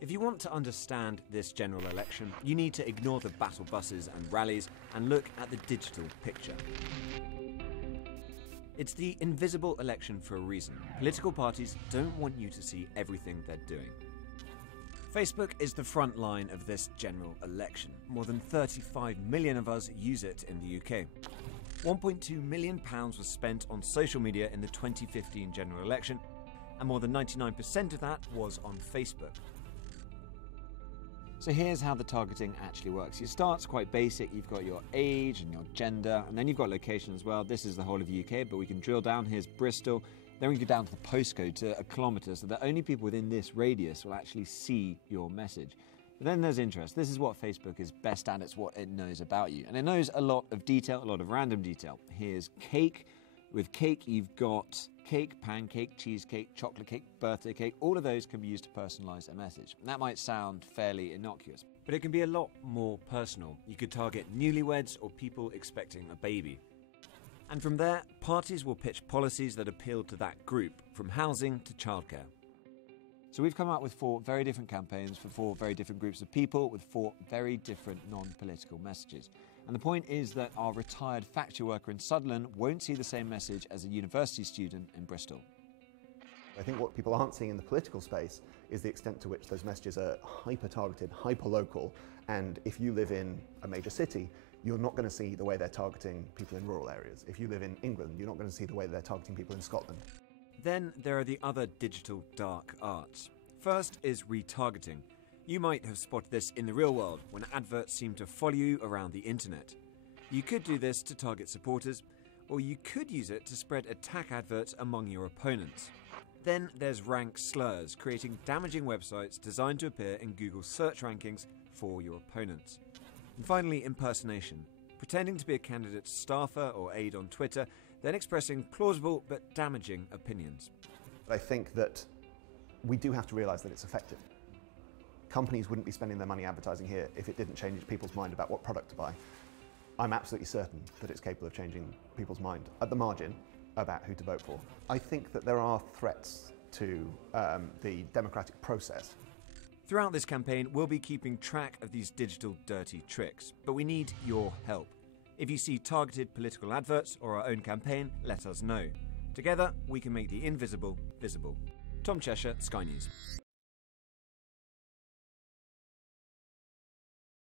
If you want to understand this general election, you need to ignore the battle buses and rallies and look at the digital picture. It's the invisible election for a reason. Political parties don't want you to see everything they're doing. Facebook is the front line of this general election. More than 35 million of us use it in the UK. £1.2 million was spent on social media in the 2015 general election, and more than 99% of that was on Facebook. So here's how the targeting actually works. It starts quite basic. You've got your age and your gender, and then you've got location as well. This is the whole of the UK, but we can drill down. Here's Bristol. Then we go down to the postcode to a kilometre, so that only people within this radius will actually see your message. But then there's interest. This is what Facebook is best at. It's what it knows about you. And it knows a lot of detail, a lot of random detail. Here's cake. With cake, you've got cake, pancake, cheesecake, chocolate cake, birthday cake. All of those can be used to personalise a message. That might sound fairly innocuous, but it can be a lot more personal. You could target newlyweds or people expecting a baby. And from there, parties will pitch policies that appeal to that group, from housing to childcare. So we've come up with 4 very different campaigns for 4 very different groups of people with 4 very different non-political messages. And the point is that our retired factory worker in Sutherland won't see the same message as a university student in Bristol. I think what people aren't seeing in the political space is the extent to which those messages are hyper-targeted, hyper-local, and if you live in a major city, you're not going to see the way they're targeting people in rural areas. If you live in England, you're not going to see the way they're targeting people in Scotland. Then there are the other digital dark arts. First is retargeting. You might have spotted this in the real world when adverts seem to follow you around the internet. You could do this to target supporters, or you could use it to spread attack adverts among your opponents. Then there's rank slurs, creating damaging websites designed to appear in Google search rankings for your opponents. And finally, impersonation. Pretending to be a candidate's staffer or aide on Twitter, then expressing plausible but damaging opinions. I think that we do have to realise that it's effective. Companies wouldn't be spending their money advertising here if it didn't change people's mind about what product to buy. I'm absolutely certain that it's capable of changing people's mind at the margin about who to vote for. I think that there are threats to the democratic process. Throughout this campaign, we'll be keeping track of these digital dirty tricks, but we need your help. If you see targeted political adverts or our own campaign, let us know. Together, we can make the invisible visible. Tom Cheshire, Sky News.